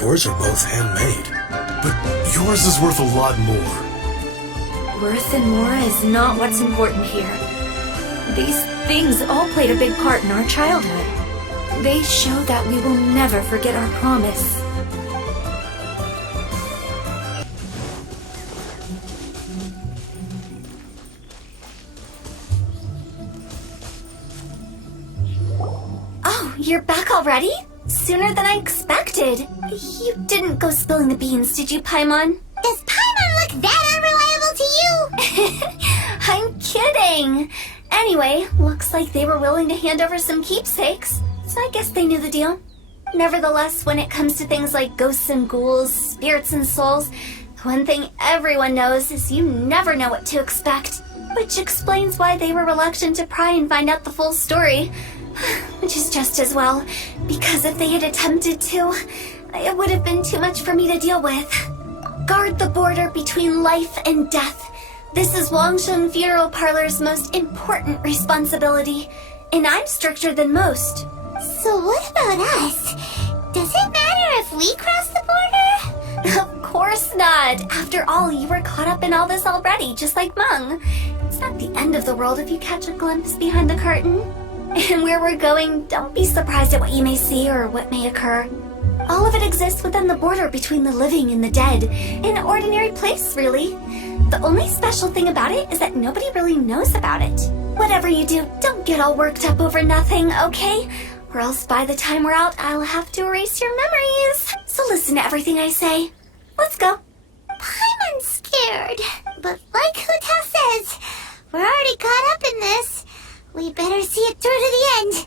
Yours are both handmade. But yours is worth a lot more. Worth and more is not what's important here. These things all played a big part in our childhood. They show that we will never forget our promise. Oh, you're back already? Sooner than I expected. You didn't go spilling the beans, did you, Paimon? Does Paimon look that unreliable to you? thing. Anyway, looks like they were willing to hand over some keepsakes, so I guess they knew the deal. Nevertheless, when it comes to things like ghosts and ghouls, spirits and souls, one thing everyone knows is you never know what to expect, which explains why they were reluctant to pry and find out the full story. Which is just as well, because if they had attempted to, it would have been too much for me to deal with. Guard the border between life and death. This is Wangsheng Funeral Parlor's most important responsibility, and I'm stricter than most. So what about us? Does it matter if we cross the border? Of course not. After all, you were caught up in all this already, just like Meng. It's not the end of the world if you catch a glimpse behind the curtain. And where we're going, don't be surprised at what you may see or what may occur. All of it exists within the border between the living and the dead. An ordinary place, really. The only special thing about it is that nobody really knows about it. Whatever you do, don't get all worked up over nothing, okay? Or else by the time we're out, I'll have to erase your memories. So listen to everything I say. Let's go. Paimon's scared. But like Huta says, we're already caught up in this. We better see it through to the end.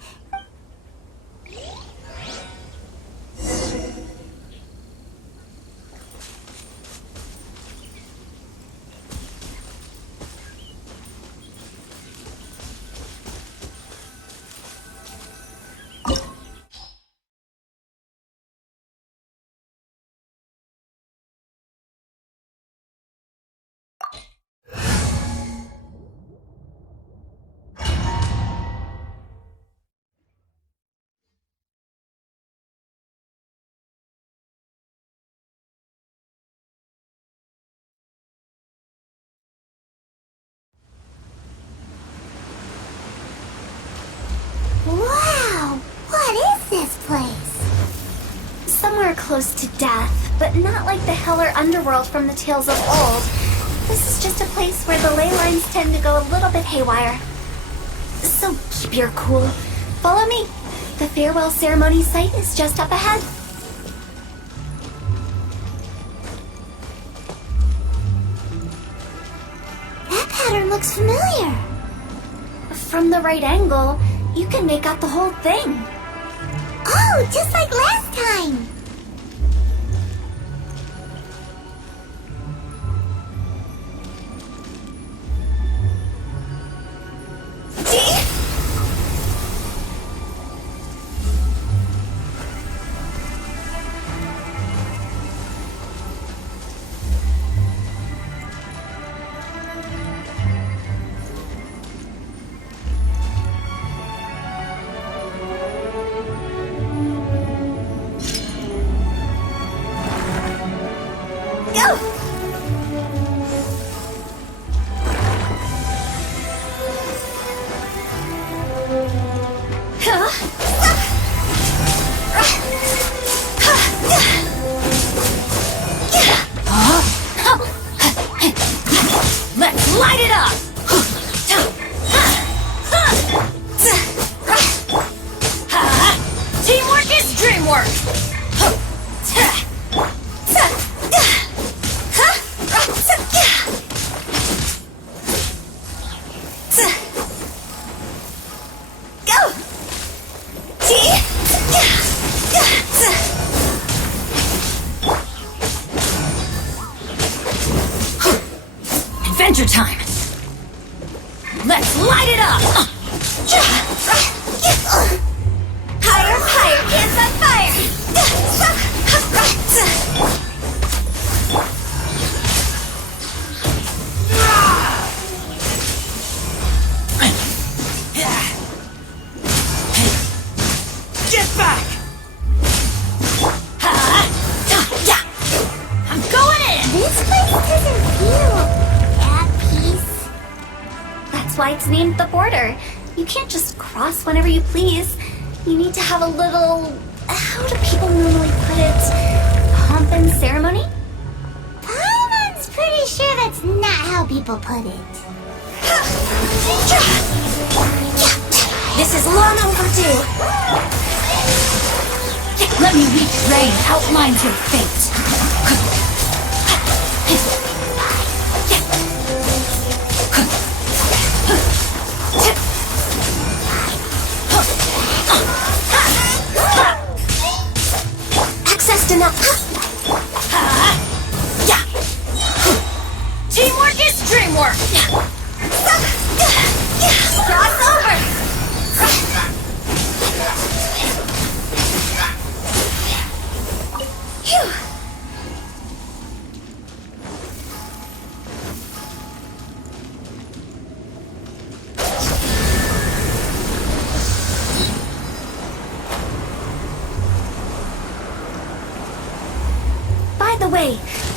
Wow! What is this place? Somewhere close to death, but not like the hell or underworld from the tales of old. This is just a place where the ley lines tend to go a little bit haywire. So keep your cool. Follow me. The farewell ceremony site is just up ahead. That pattern looks familiar. From the right angle, you can make out the whole thing. Oh, just like last time. Let's light it up! Teamwork is dreamwork! Adventure time! Let's light it up! Higher, higher, hands on fire! Get back! I'm going in! This place doesn't feel at peace. That's why it's named the border. You can't just cross whenever you please. You need to have a little... how do people normally put it? Pomp and ceremony? Paimon's pretty sure that's not how people put it. This is long overdue. Let me recreate outlines your fate.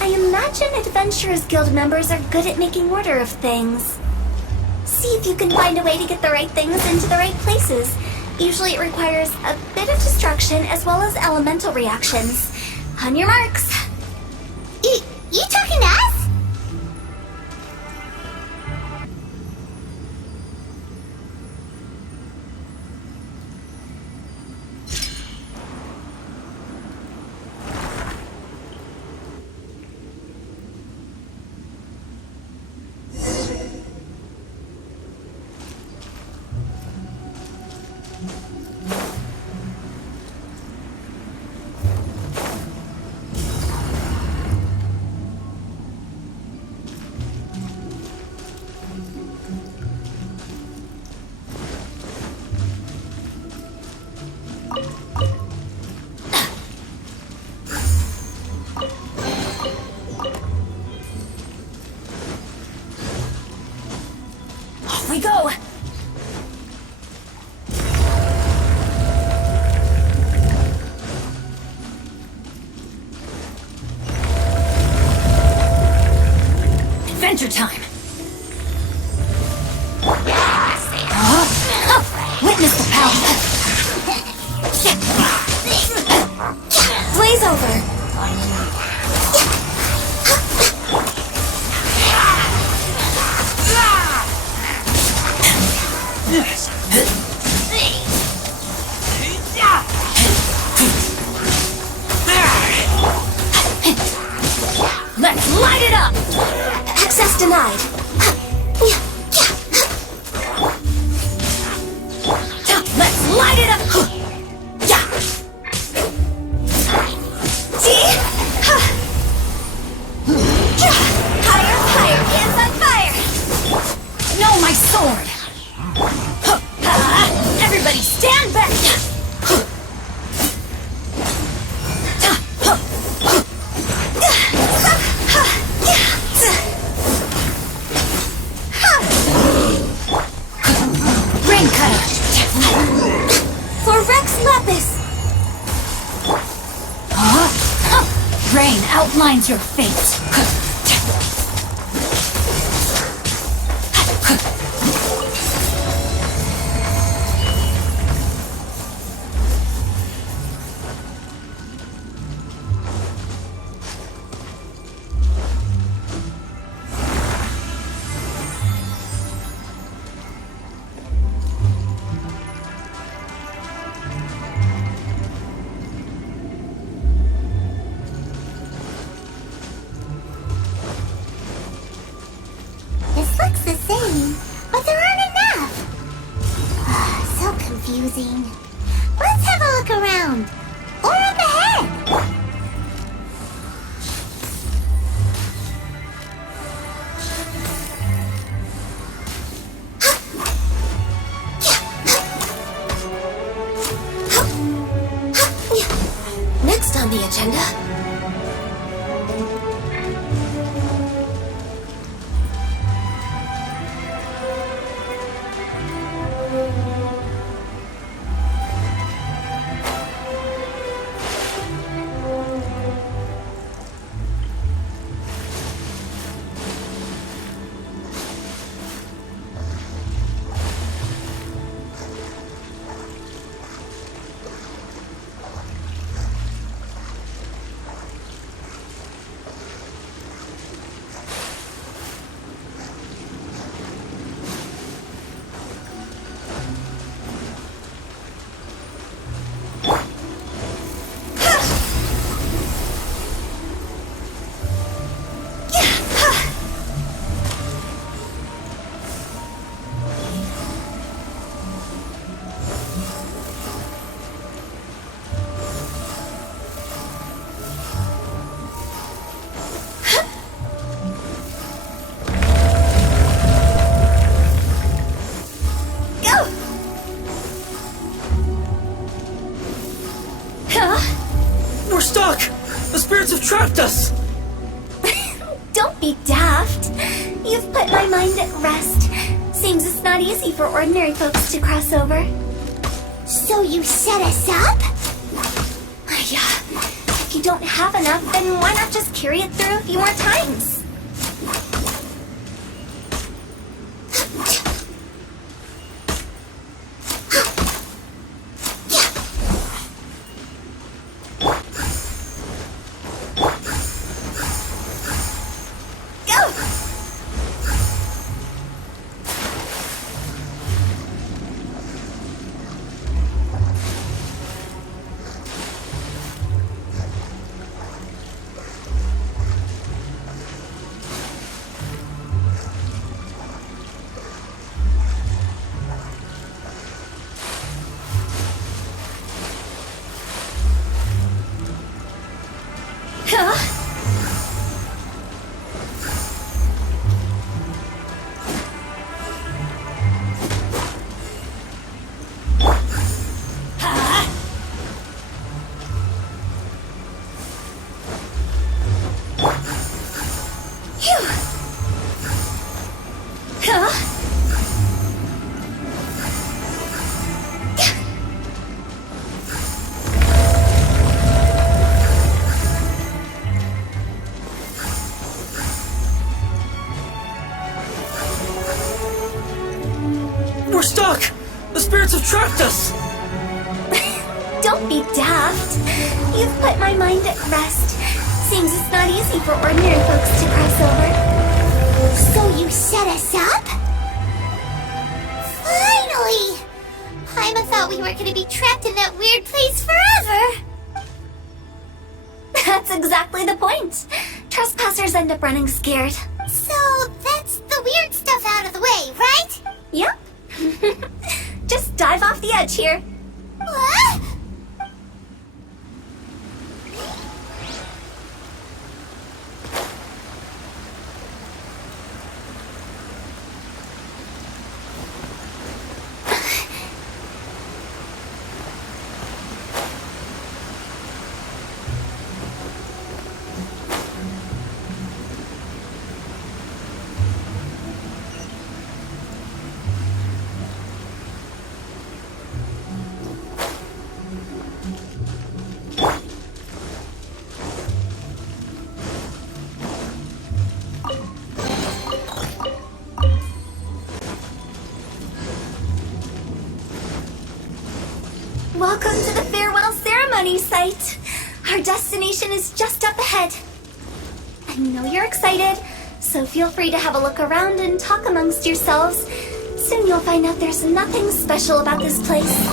I imagine Adventurers Guild members are good at making order of things. See if you can find a way to get the right things into the right places. Usually it requires a bit of destruction as well as elemental reactions. On your marks. You talking to us? Off we go! Adventure time! Witness the power! Blaze over! Let's light it up! Access denied. Let's light it up! See? Higher, higher, hands on fire! No, my sword! Everybody stand back! Rain cutter! For Rex Lapis! Rain outlines your fate. This looks the same, but there aren't enough. So confusing. Let's have a look around. Or up ahead. Next on the agenda. We're stuck! The spirits have trapped us! Don't be daft. You've put my mind at rest. Seems it's not easy for ordinary folks to cross over. So you set us up? Yeah. If you don't have enough, then why not just carry it through a few more times? We're stuck! The spirits have trapped us! Don't be daft. You've put my mind at rest. Seems it's not easy for ordinary folks to cross over. So you set us up? Finally! Paimon thought we weren't going to be trapped in that weird place forever. That's exactly the point. Trespassers end up running scared. So that's the weird stuff out of the way, right? Yep. Just dive off the edge here. What? Welcome to the farewell ceremony site. Our destination is just up ahead. I know you're excited, so feel free to have a look around and talk amongst yourselves. Soon you'll find out there's nothing special about this place.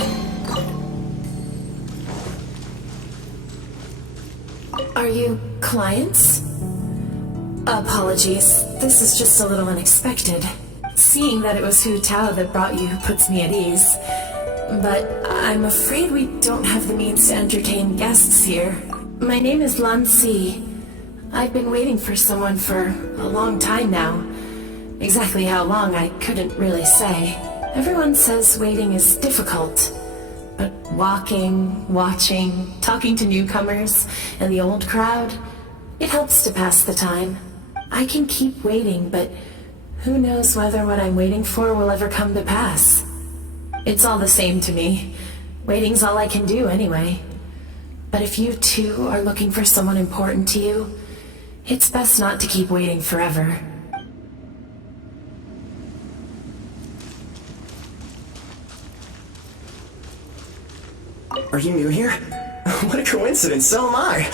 Are you clients? Apologies, this is just a little unexpected. Seeing that it was Hu Tao that brought you puts me at ease. But I'm afraid we don't have the means to entertain guests here. My name is Lan Si. I've been waiting for someone for a long time now. Exactly how long, I couldn't really say. Everyone says waiting is difficult. But walking, watching, talking to newcomers, and the old crowd, it helps to pass the time. I can keep waiting, but who knows whether what I'm waiting for will ever come to pass. It's all the same to me. Waiting's all I can do anyway. But if you too are looking for someone important to you, it's best not to keep waiting forever. Are you new here? What a coincidence, so am I.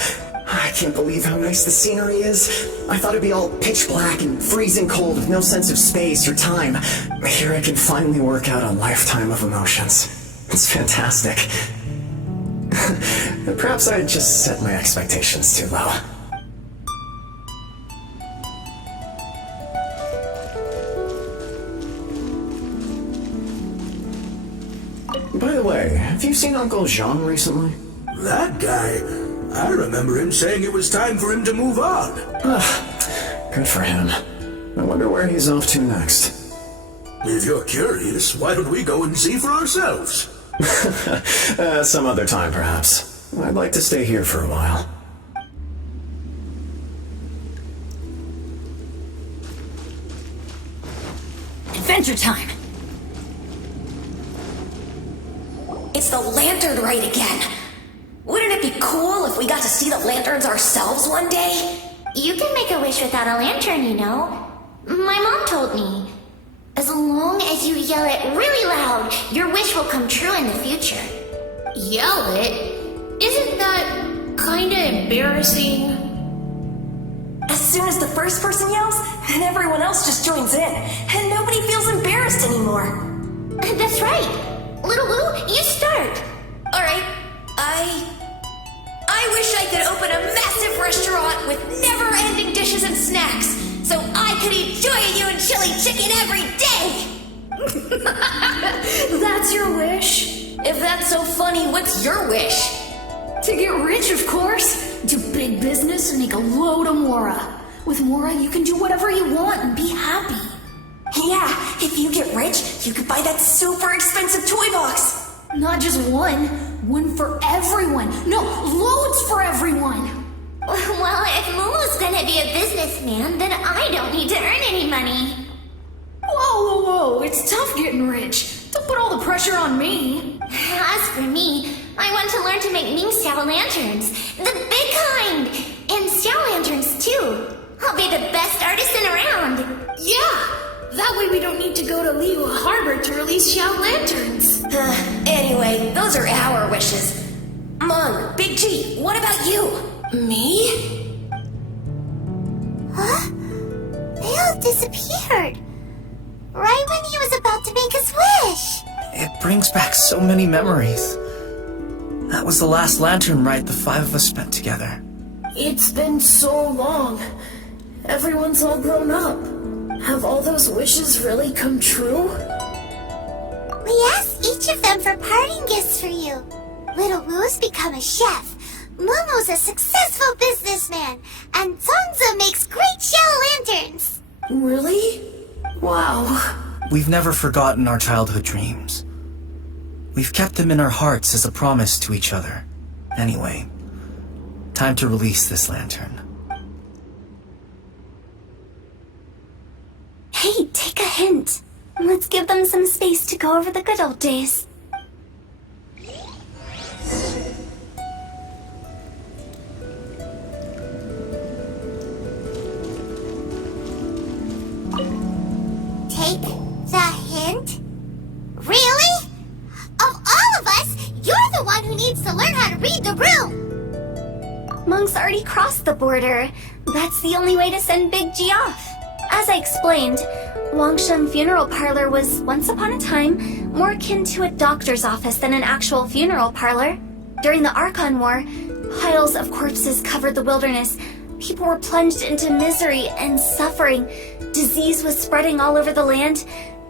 I can't believe how nice the scenery is. I thought it'd be all pitch black and freezing cold with no sense of space or time. Here I can finally work out a lifetime of emotions. It's fantastic. Perhaps I just set my expectations too low. By the way, have you seen Uncle Jean recently? That guy? I remember him saying it was time for him to move on. Good for him. I wonder where he's off to next. If you're curious, why don't we go and see for ourselves? Some other time, perhaps. I'd like to stay here for a while. Adventure time! It's the lantern rite again! Wouldn't it be cool if we got to see the lanterns ourselves one day? You can make a wish without a lantern, you know. My mom told me. As long as you yell it really loud, your wish will come true in the future. Yell it? Isn't that kinda embarrassing? As soon as the first person yells, then everyone else just joins in, and nobody feels embarrassed anymore. That's right. Little Woo, you start. Alright, I wish I could open a massive restaurant with never-ending dishes and snacks, so I could eat Joy and chili chicken every day! That's your wish? If that's so funny, what's your wish? To get rich, of course. Do big business and make a load of Mora. With Mora, you can do whatever you want and be happy. Yeah, if you get rich, you could buy that super expensive toy box. Not just one. One for everyone. No, loads for everyone. Well, if Momo's gonna be a businessman, then I don't need to earn any money. Whoa. It's tough getting rich. Don't put all the pressure on me. As for me, I want to learn to make Ming Xiao lanterns. The big kind! And Xiao lanterns, too. I'll be the best artisan around. Yeah! That way we don't need to go to Liyue Harbor to release Xiao lanterns. Anyway, those are our wishes. Meng, Big G, what about you? Me? Huh? They all disappeared. Right when he was about to make his wish. It brings back so many memories. That was the last lantern ride the five of us spent together. It's been so long. Everyone's all grown up. Have all those wishes really come true? We asked each of them for parting gifts for you. Little Woo's become a chef. Momo's a successful businessman. And Zongzi makes great shell lanterns. Really? Wow. We've never forgotten our childhood dreams. We've kept them in our hearts as a promise to each other. Anyway, time to release this lantern. Hey, take a hint. Let's give them some space to go over the good old days. Take the hint? Really? Of all of us, you're the one who needs to learn how to read the room. Meng's already crossed the border. That's the only way to send Big G off. As I explained, Wangsheng Funeral Parlor was, once upon a time, more akin to a doctor's office than an actual funeral parlor. During the Archon War, piles of corpses covered the wilderness. People were plunged into misery and suffering. Disease was spreading all over the land.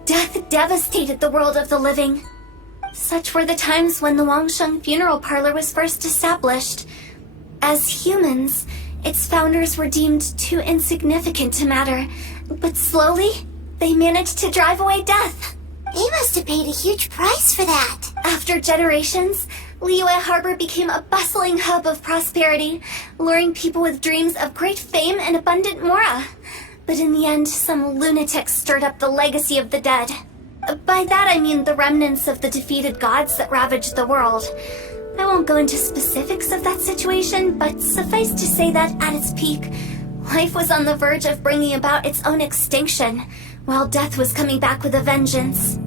Death devastated the world of the living. Such were the times when the Wangsheng Funeral Parlor was first established. As humans, its founders were deemed too insignificant to matter, but slowly, they managed to drive away death. They must have paid a huge price for that. After generations, Liyue Harbor became a bustling hub of prosperity, luring people with dreams of great fame and abundant mora. But in the end, some lunatics stirred up the legacy of the dead. By that I mean the remnants of the defeated gods that ravaged the world. I won't go into specifics of that situation, but suffice to say that at its peak, life was on the verge of bringing about its own extinction, while death was coming back with a vengeance.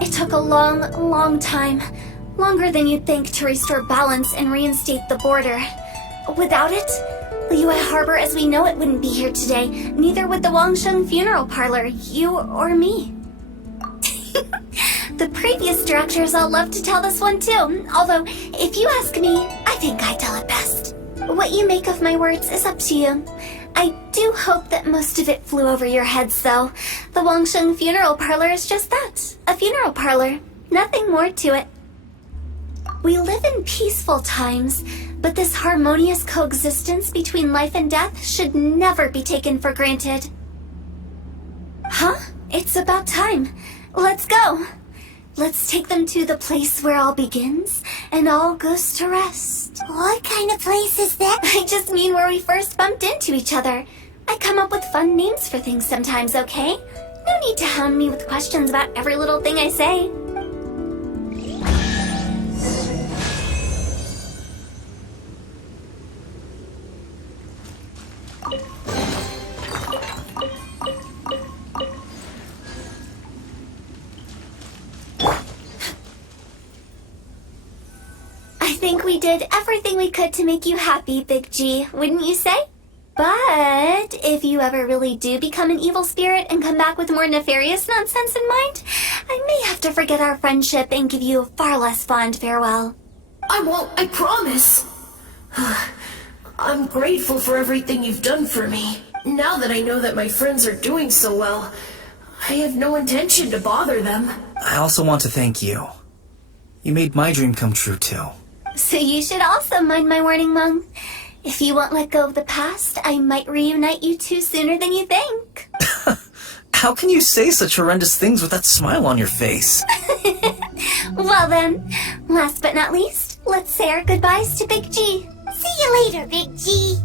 It took a long, long time, longer than you'd think, to restore balance and reinstate the border. Without it, Liyue Harbor as we know it wouldn't be here today, neither would the Wangsheng Funeral Parlor, you or me. The previous directors all love to tell this one too, although, if you ask me, I think I tell it best. What you make of my words is up to you. I do hope that most of it flew over your heads, though. The Wangsheng Funeral Parlor is just that, a funeral parlor. Nothing more to it. We live in peaceful times, but this harmonious coexistence between life and death should never be taken for granted. Huh? It's about time. Let's go. Let's take them to the place where all begins and all goes to rest. What kind of place is that? I just mean where we first bumped into each other. I come up with fun names for things sometimes, okay? No need to hound me with questions about every little thing I say. think we did everything we could to make you happy, Big G, wouldn't you say? But if you ever really do become an evil spirit and come back with more nefarious nonsense in mind, I may have to forget our friendship and give you a far less fond farewell. I won't, I promise. I'm grateful for everything you've done for me. Now that I know that my friends are doing so well, I have no intention to bother them. I also want to thank you. You made my dream come true, too. So you should also mind my warning, Meng. If you won't let go of the past, I might reunite you two sooner than you think. How can you say such horrendous things with that smile on your face? Well then, last but not least, let's say our goodbyes to Big G. See you later, Big G.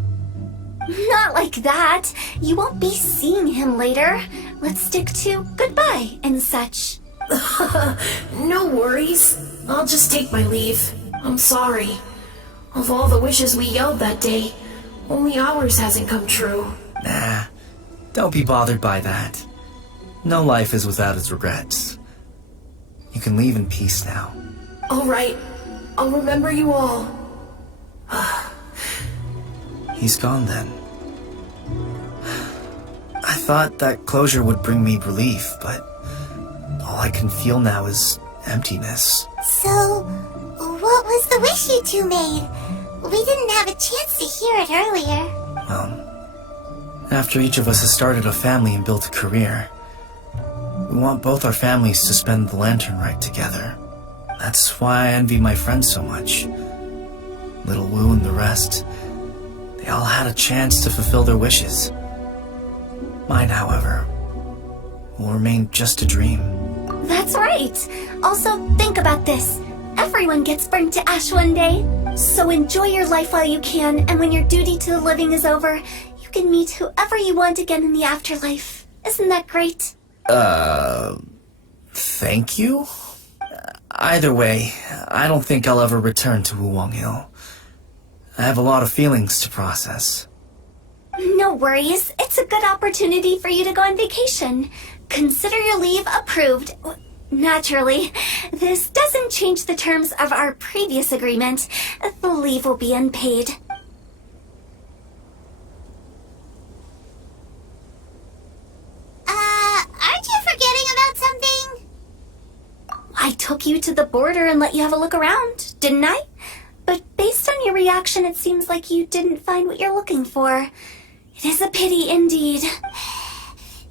Not like that. You won't be seeing him later. Let's stick to goodbye and such. No worries. I'll just take my leave. I'm sorry. Of all the wishes we yelled that day, only ours hasn't come true. Nah, don't be bothered by that. No life is without its regrets. You can leave in peace now. All right. I'll remember you all. He's gone then. I thought that closure would bring me relief, but all I can feel now is emptiness. So, what was the wish you two made? We didn't have a chance to hear it earlier. Well, after each of us has started a family and built a career, we want both our families to spend the lantern rite together. That's why I envy my friends so much. Little Wu and the rest, they all had a chance to fulfill their wishes. Mine, however, will remain just a dream. That's right. Also, think about this. Everyone gets burnt to ash one day. So enjoy your life while you can, and when your duty to the living is over, you can meet whoever you want again in the afterlife. Isn't that great? Thank you? Either way, I don't think I'll ever return to Wuwang Hill. I have a lot of feelings to process. No worries. It's a good opportunity for you to go on vacation. Consider your leave approved. Naturally, this doesn't change the terms of our previous agreement. The leave will be unpaid. Aren't you forgetting about something? I took you to the border and let you have a look around, didn't I? But based on your reaction, it seems like you didn't find what you're looking for. It is a pity indeed.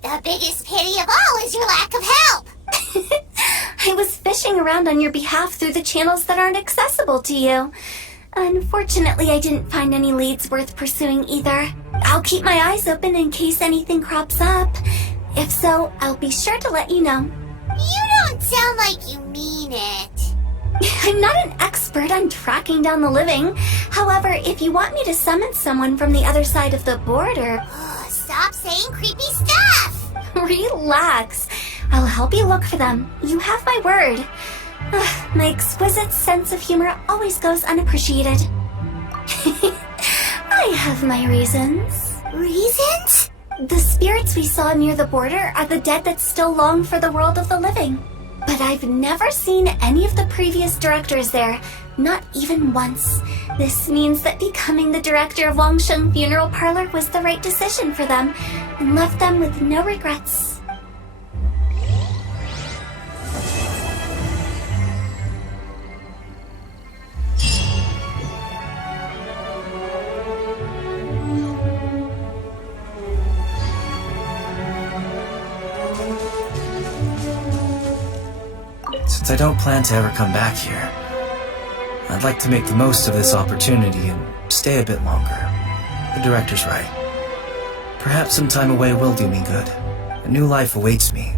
The biggest pity of all is your lack of help. I was fishing around on your behalf through the channels that aren't accessible to you. Unfortunately, I didn't find any leads worth pursuing either. I'll keep my eyes open in case anything crops up. If so, I'll be sure to let you know. You don't sound like you mean it. I'm not an expert on tracking down the living. However, if you want me to summon someone from the other side of the border... Stop saying creepy stuff! Relax. I'll help you look for them. You have my word. My exquisite sense of humor always goes unappreciated. I have my reasons. Reasons? The spirits we saw near the border are the dead that still long for the world of the living. But I've never seen any of the previous directors there, not even once. This means that becoming the director of Wangsheng Funeral Parlor was the right decision for them, and left them with no regrets. Since I don't plan to ever come back here, I'd like to make the most of this opportunity and stay a bit longer. The director's right. Perhaps some time away will do me good. A new life awaits me,